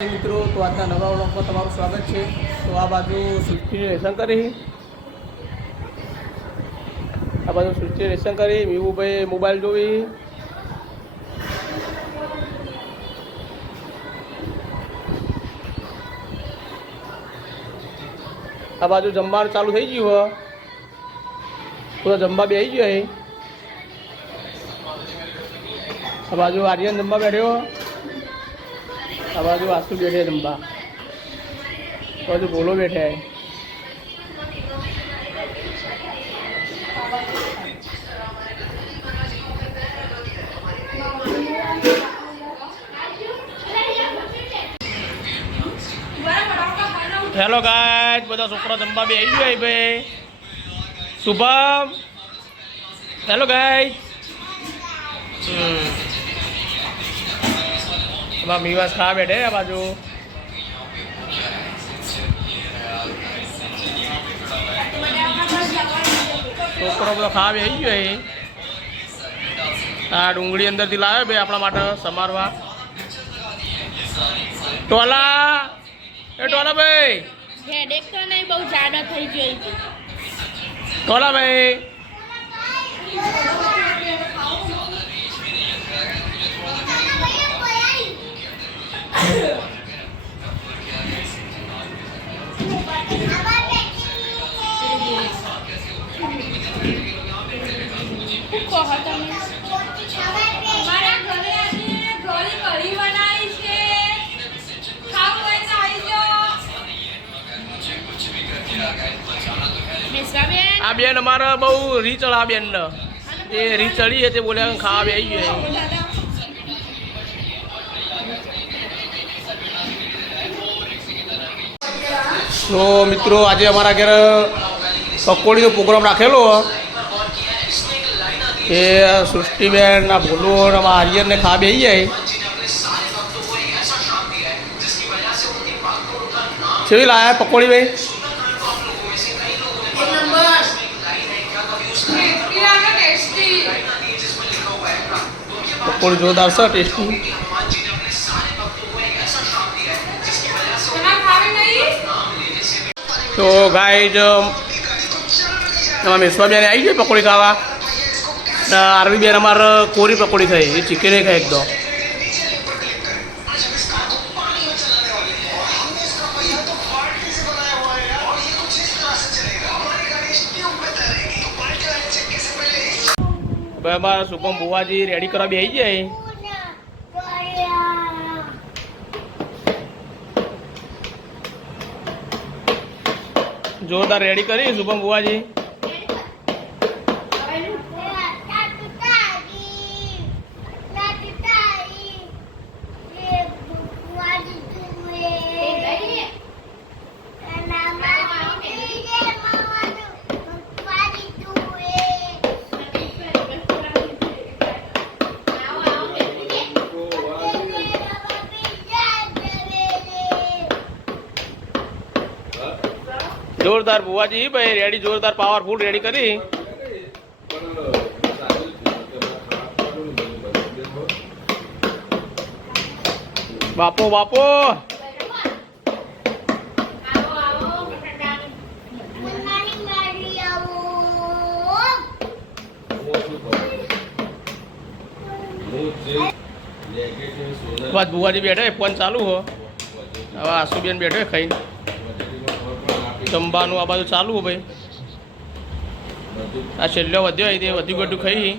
મિત્રો, તો આજના નવા વ્લોગમાં તમારું સ્વાગત છે. તો આ બાજુ સૃષ્ટિ રેશન કરી. આ બાજુ સૃષ્ટિ રેશન કરી મીવુભાઈ મોબાઈલ જોવી. આ બાજુ જમવાનું ચાલુ થઈ ગયું પૂરો જમવા બેસી ગયો આ બાજુ આર્યન જમવા બેઠ્યો આ બાજુ વાસુ બેઠે રંબા બાજુ બોલો બેઠે હેલો ગાય બધા છોકરા જમવા બે આવી ગયા ભાઈ. શુભમ. હેલો ગાય એમાં મીવાસ ખા બેઠે આ બાજુ. છોકરો બધો ખાવા બેસી ગયો એ આ ડુંગળી અંદરથી લાવ્યો ભાઈ આપણા માટે સમારવા. ટોલા! એ ટોલા ભાઈ! હેડેક તો નહીં બહુ જાડો થઈ ગયો ટોલા ભાઈ! કહો તમે. મારા ઘરે આજે ઢોલી કઢી બનાવી છે. ખાવું હોય તો આવી જાઓ. આ બેન અમારે બહુ રીચળ આ બેન એ રીચળી છે તે બોલ્યા ખાવા બે ગયો એ. તો મિત્રો આજે અમારા ઘેર પકોડીનો પ્રોગ્રામ રાખેલો એ સૃષ્ટિબેન આ ભૂલો અને અમારા આર્યનને ખા બેસી જાય. કેવી લાયા પકોડી ભાઈ? પકોડી જોરદાર છે ટેસ્ટી. તો ગાય જ મેસવા મેશ્વાબેન આવી ગઈ પકોડી ખાવા. આરવી બેન અમારે કોરી પકોડી ખાઈ એ ચિકન ખાઈ એકદમ. હવે અમારા શુભમ બુવાજી રેડી કરવા બેસી જાય જોરદાર રેડી કરી, શુભમ બુવાજી જોરદાર ભુવાજી, ભાઈ રેડી જોરદાર પાવરફુલ રેડી કરી. બાપો બાપો. બસ ભુવાજી બેઠે ફોન ચાલુ હો. હવે આસુબેન બેઠો ખાઈ જમવાનું આ બાજુ ચાલુ હો ભાઈ. આ છેલ્લો વધ્યો હોય તે વધુ બધું ખાઈ.